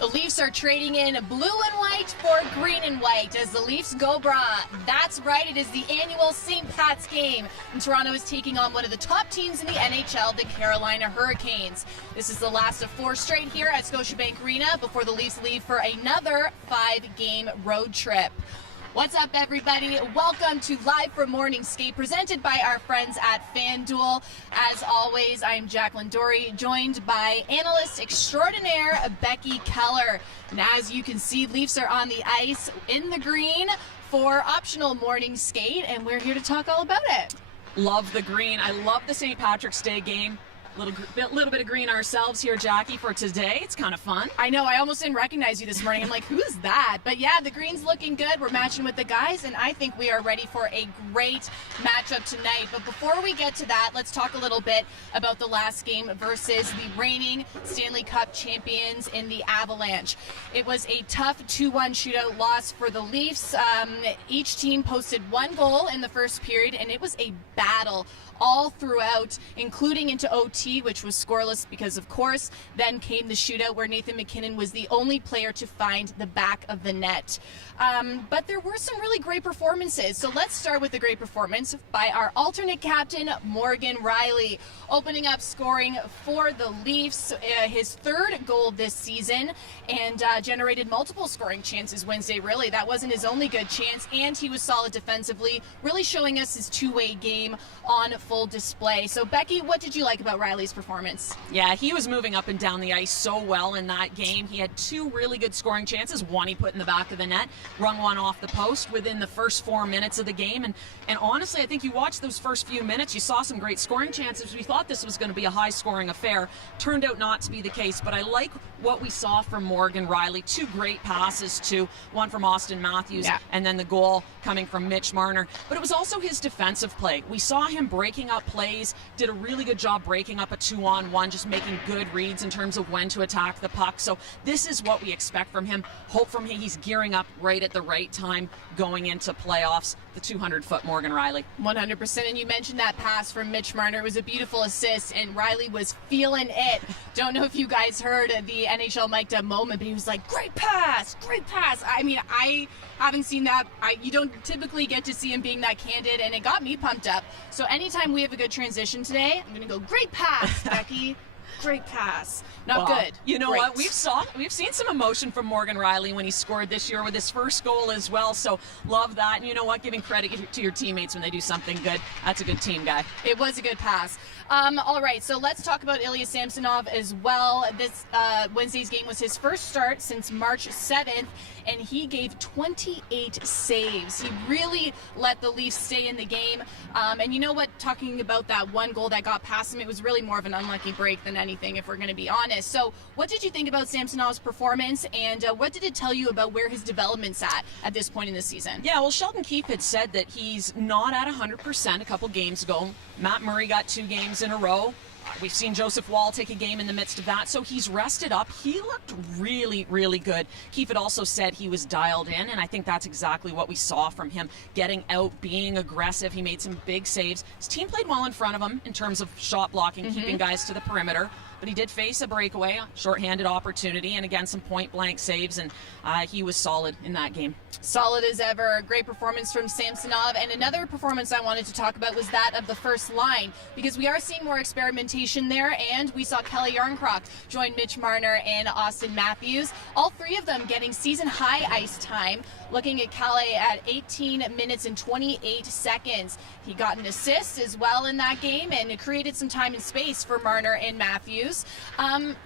The Leafs are trading in blue and white for green and white as the Leafs go bragh. That's right, it is the annual St. Pat's game. And Toronto is taking on one of the top teams in the NHL, the Carolina Hurricanes. This is the last of 4 straight here at Scotiabank Arena before the Leafs leave for another 5-game road trip. What's up, everybody? Welcome to Live from Morning Skate, presented by our friends at FanDuel. As always, I'm Jacqueline Doorey, joined by analyst extraordinaire Becky Kellar. And as you can see, Leafs are on the ice in the green for optional morning skate, and we're here to talk all about it. Love the green. I love the St. Patrick's Day game. Little bit of green ourselves here, Jackie, for today. It's kind of fun. I know. I almost didn't recognize you this morning. I'm like, who's that? But yeah, the green's looking good. We're matching with the guys, and I think we are ready for a great matchup tonight. But before we get to that, let's talk a little bit about the last game versus the reigning Stanley Cup champions in the Avalanche. It was a tough 2-1 shootout loss for the Leafs. Each team posted 1 goal in the first period, and it was a battle all throughout, including into OT, which was scoreless because, of course, then came the shootout where Nathan MacKinnon was the only player to find the back of the net. But there were some really great performances. So let's start with the great performance by our alternate captain, Morgan Rielly, opening up scoring for the Leafs, his 3rd goal this season, and generated multiple scoring chances Wednesday. Really, that wasn't his only good chance, and he was solid defensively, really showing us his two-way game on full display. So, Becky, what did you like about Rielly's performance? Yeah, he was moving up and down the ice so well in that game. He had 2 really good scoring chances. One he put in the back of the net, rung one off the post within the first 4 minutes of the game. And honestly, I think you watched those first few minutes, you saw some great scoring chances. We thought this was going to be a high-scoring affair. Turned out not to be the case, but I like what we saw from Morgan Rielly. 2 great passes, one from Austin Matthews, and then the goal coming from Mitch Marner. But it was also his defensive play. We saw him breaking up plays, did a really good job breaking up a 2-on-1, just making good reads in terms of when to attack the puck. So this is what we expect from him. Hope from him he's gearing up right at the right time going into playoffs. The 200-foot Morgan Rielly. 100%. And you mentioned that pass from Mitch Marner. It was a beautiful assist, and Rielly was feeling it. Don't know if you guys heard the NHL mic'd up moment, but he was like, great pass, great pass. I mean, I haven't seen that. You don't typically get to see him being that candid, and it got me pumped up. So anytime we have a good transition today, I'm going to go, great pass, Becky. Great pass. Not good. You know great. What? We've seen some emotion from Morgan Rielly when he scored this year with his first goal as well. So love that. And you know what? Giving credit to your teammates when they do something good. That's a good team guy. It was a good pass. All right, so let's talk about Ilya Samsonov as well. This Wednesday's game was his first start since March 7th, and he gave 28 saves. He really let the Leafs stay in the game. And you know what? Talking about that 1 goal that got past him, it was really more of an unlucky break than anything, if we're going to be honest. So what did you think about Samsonov's performance, and what did it tell you about where his development's at this point in the season? Yeah, well, Sheldon Keefe had said that he's not at 100% a couple games ago. Matt Murray got 2 games in a row. We've seen Joseph Wall take a game in the midst of that, so he's rested up. He looked really, really good. Keefe had also said he was dialed in, and I think that's exactly what we saw from him. Getting out, being aggressive. He made some big saves. His team played well in front of him in terms of shot blocking, keeping guys to the perimeter. But he did face a breakaway, shorthanded opportunity, and again, some point-blank saves, and he was solid in that game. Solid as ever. A great performance from Samsonov. And another performance I wanted to talk about was that of the first line, because we are seeing more experimentation there, and we saw Kelly Yarncroc join Mitch Marner and Austin Matthews. All 3 of them getting season-high ice time. Looking at Kelly at 18 minutes and 28 seconds. He got an assist as well in that game, and it created some time and space for Marner and Matthews.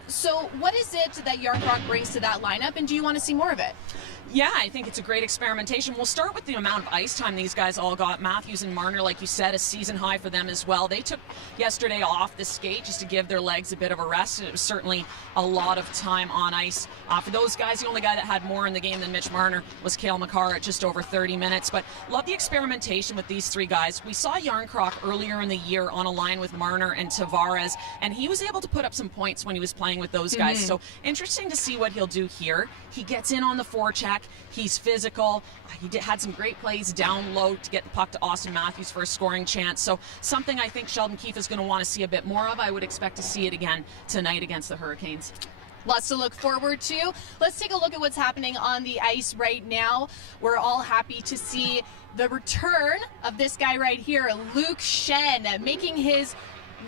So what is it that Yarncroc brings to that lineup, and do you want to see more of it? Yeah, I think it's a great experimentation. We'll start with the amount of ice time these guys all got. Matthews and Marner, like you said, a season high for them as well. They took yesterday off the skate just to give their legs a bit of a rest. It was certainly a lot of time on ice. For those guys, the only guy that had more in the game than Mitch Marner was Cale Makar at just over 30 minutes. But love the experimentation with these 3 guys. We saw Yarncroc earlier in the year on a line with Marner and Tavares, and he was able to put up some points when he was playing with those guys. So interesting to see what he'll do here. He gets in on the forecheck. He's physical. He had some great plays down low to get the puck to Austin Matthews for a scoring chance. So something I think Sheldon Keefe is going to want to see a bit more of. I would expect to see it again tonight against the Hurricanes. Lots to look forward to. Let's take a look at what's happening on the ice right now. We're all happy to see the return of this guy right here, Luke Schenn, making his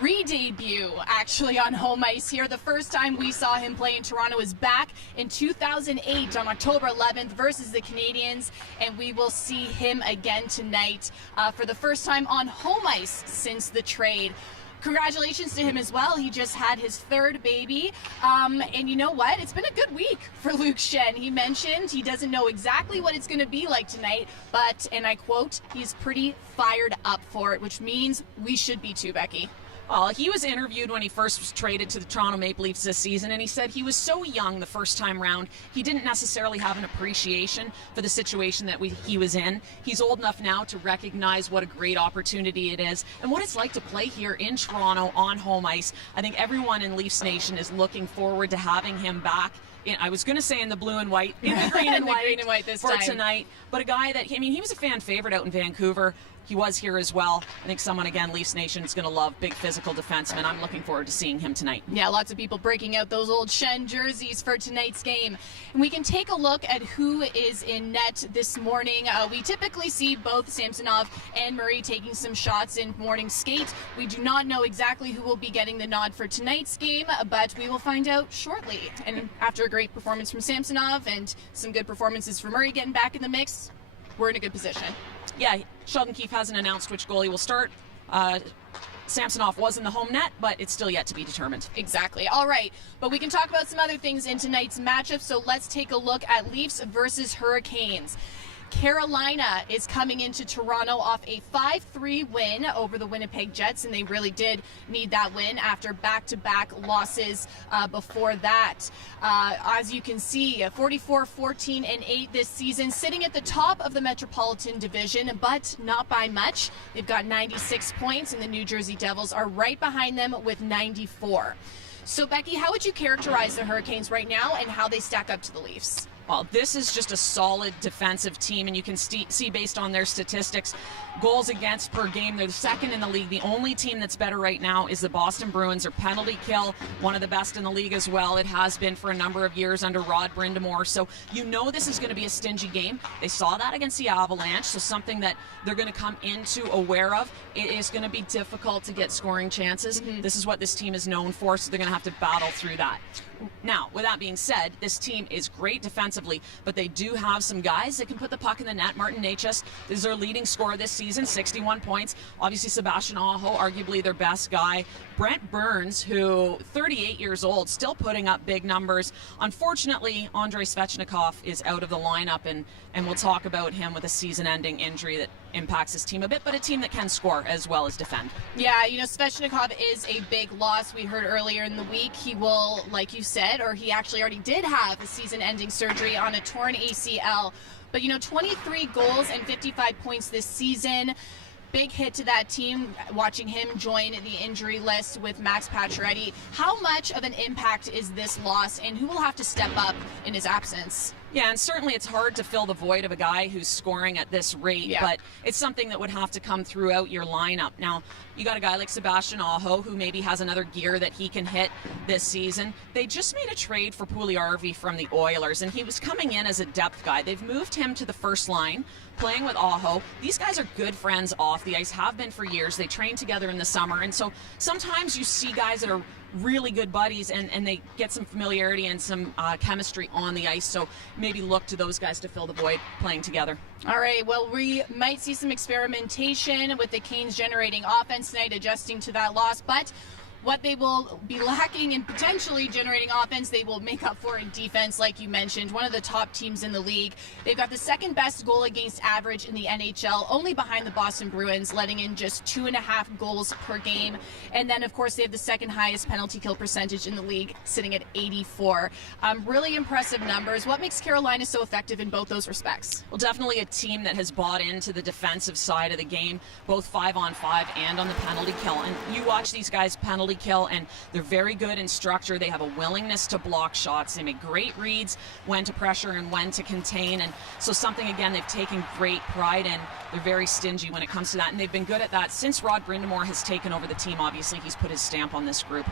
re-debut actually on home ice here. The first time we saw him play in Toronto was back in 2008 on October 11th versus the Canadiens, and we will see him again tonight for the first time on home ice since the trade. Congratulations to him as well. He just had his third baby. And you know what? It's been a good week for Luke Schenn. He mentioned he doesn't know exactly what it's going to be like tonight, but, and I quote, he's pretty fired up for it, which means we should be too, Becky. Well, he was interviewed when he first was traded to the Toronto Maple Leafs this season, and he said he was so young the first time round, he didn't necessarily have an appreciation for the situation that he was in. He's old enough now to recognize what a great opportunity it is and what it's like to play here in Toronto on home ice. I think everyone in Leafs Nation is looking forward to having him back. I was going to say in the blue and white, in the green and white this for time tonight. But a guy that, I mean, he was a fan favorite out in Vancouver. He was here as well. I think someone, again, Leafs Nation is going to love, big physical defenseman. I'm looking forward to seeing him tonight. Yeah, lots of people breaking out those old Schenn jerseys for tonight's game. And we can take a look at who is in net this morning. We typically see both Samsonov and Murray taking some shots in morning skate. We do not know exactly who will be getting the nod for tonight's game, but we will find out shortly. And after a great performance from Samsonov and some good performances from Murray getting back in the mix, we're in a good position. Yeah, Sheldon Keefe hasn't announced which goalie will start. Samsonov was in the home net, but it's still yet to be determined. Exactly. All right, but we can talk about some other things in tonight's matchup, so let's take a look at Leafs versus Hurricanes. Carolina is coming into Toronto off a 5-3 win over the Winnipeg Jets, and they really did need that win after back-to-back losses before that. As you can see, 44-14-8 this season, sitting at the top of the Metropolitan Division, but not by much. They've got 96 points, and the New Jersey Devils are right behind them with 94. So, Becky, how would you characterize the Hurricanes right now and how they stack up to the Leafs? Well, this is just a solid defensive team, and you can see based on their statistics, goals against per game, they're the second in the league. The only team that's better right now is the Boston Bruins. Their penalty kill, one of the best in the league as well. It has been for a number of years under Rod Brind'Amour. So you know this is going to be a stingy game. They saw that against the Avalanche, so something that they're going to come into aware of. It is going to be difficult to get scoring chances. This is what this team is known for, so they're going to have to battle through that. Now, with that being said, this team is great defensively, but they do have some guys that can put the puck in the net. Martin Necas is their leading scorer this season, 61 points. Obviously, Sebastian Aho, arguably their best guy. Brent Burns, who 38 years old, still putting up big numbers. Unfortunately, Andrei Svechnikov is out of the lineup, and we'll talk about him with a season-ending injury that impacts his team a bit, but a team that can score as well as defend. Yeah, you know, Svechnikov is a big loss. We heard earlier in the week he will, like you said, or he actually already did have a season-ending surgery on a torn ACL. But, you know, 23 goals and 55 points this season. Big hit to that team, watching him join the injury list with Max Pacioretty. How much of an impact is this loss, and who will have to step up in his absence? Yeah, and certainly it's hard to fill the void of a guy who's scoring at this rate, but it's something that would have to come throughout your lineup. Now, you got a guy like Sebastian Aho, who maybe has another gear that he can hit this season. They just made a trade for Puljujärvi from the Oilers, and he was coming in as a depth guy. They've moved him to the first line, playing with Aho. These guys are good friends off the ice, have been for years. They train together in the summer, and so sometimes you see guys that are really good buddies and they get some familiarity and some chemistry on the ice, so maybe look to those guys to fill the void playing together. All right, well, we might see some experimentation with the Canes generating offense tonight, adjusting to that loss, but what they will be lacking in potentially generating offense, they will make up for in defense, like you mentioned. One of the top teams in the league. They've got the second best goal against average in the NHL, only behind the Boston Bruins, letting in just 2.5 goals per game. And then, of course, they have the second highest penalty kill percentage in the league, sitting at 84. Really impressive numbers. What makes Carolina so effective in both those respects? Well, definitely a team that has bought into the defensive side of the game, both 5-on-5 and on the penalty kill. And you watch these guys penalty kill, and they're very good in structure. They have a willingness to block shots. They make great reads when to pressure and when to contain, and so something, again, they've taken great pride in. They're very stingy when it comes to that, and they've been good at that since Rod Brind'Amour has taken over the team. Obviously, he's put his stamp on this group.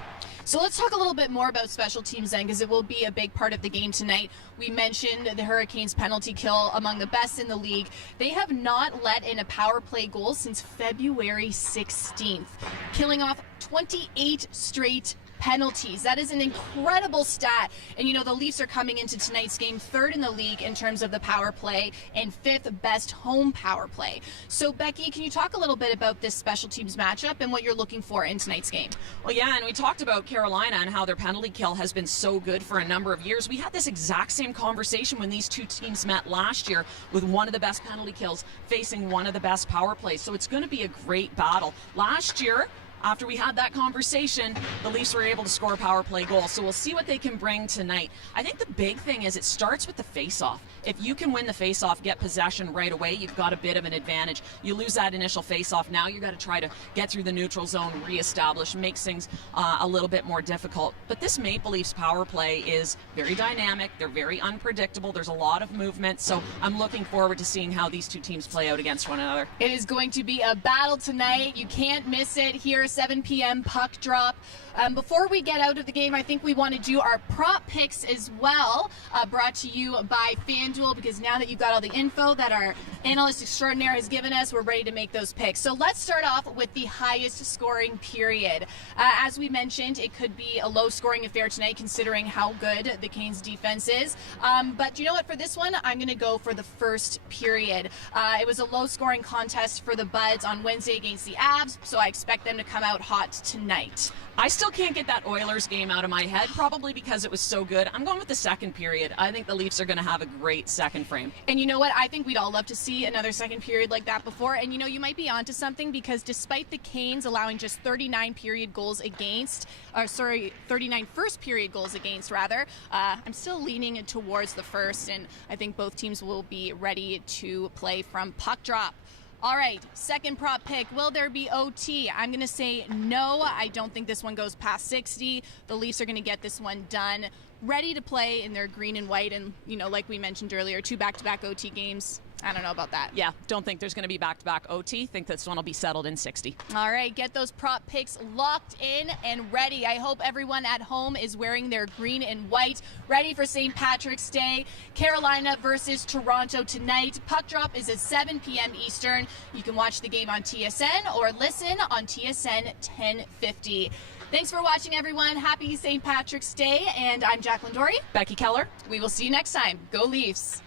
So let's talk a little bit more about special teams then, because it will be a big part of the game tonight. We mentioned the Hurricanes' penalty kill among the best in the league. They have not let in a power play goal since February 16th, killing off 28 straight penalties. That is an incredible stat. And the Leafs are coming into tonight's game third in the league in terms of the power play and fifth best home power play. So Becky, can you talk a little bit about this special teams matchup and what you're looking for in tonight's game? Well, yeah, and we talked about Carolina and how their penalty kill has been so good for a number of years. We had this exact same conversation when these two teams met last year, with one of the best penalty kills facing one of the best power plays. So it's going to be a great battle. Last year, after we had that conversation, the Leafs were able to score a power play goal. So we'll see what they can bring tonight. I think the big thing is it starts with the face-off. If you can win the face-off, get possession right away, you've got a bit of an advantage. You lose that initial face-off, now you've got to try to get through the neutral zone, reestablish, makes things a little bit more difficult. But this Maple Leafs power play is very dynamic. They're very unpredictable. There's a lot of movement. So I'm looking forward to seeing how these two teams play out against one another. It is going to be a battle tonight. You can't miss it. Here, 7 p.m. puck drop. Before we get out of the game, I think we want to do our prop picks as well, brought to you by FanDuel, because now that you've got all the info that our analyst extraordinaire has given us, we're ready to make those picks. So let's start off with the highest scoring period. As we mentioned, it could be a low scoring affair tonight considering how good the Canes defense is. But you know what, for this one, I'm going to go for the first period. It was a low scoring contest for the Buds on Wednesday against the Avs, so I expect them to come out hot tonight. I still can't get that Oilers game out of my head, probably because it was so good. I'm going with the second period. I think the Leafs are going to have a great second frame. And you know what? I think we'd all love to see another second period like that before. And you might be onto something, because despite the Canes allowing just 39 first period goals against, rather, I'm still leaning towards the first, and I think both teams will be ready to play from puck drop. All right, second prop pick. Will there be OT? I'm going to say no. I don't think this one goes past 60. The Leafs are going to get this one done. Ready to play in their green and white, and, like we mentioned earlier, 2 back-to-back OT games. I don't know about that. Yeah, don't think there's going to be back-to-back OT. Think this one will be settled in 60. All right, get those prop picks locked in and ready. I hope everyone at home is wearing their green and white, ready for St. Patrick's Day. Carolina versus Toronto tonight. Puck drop is at 7 p.m. Eastern. You can watch the game on TSN or listen on TSN 1050. Thanks for watching, everyone. Happy St. Patrick's Day, and I'm Jacqueline Doorey. Becky Kellar. We will see you next time. Go Leafs.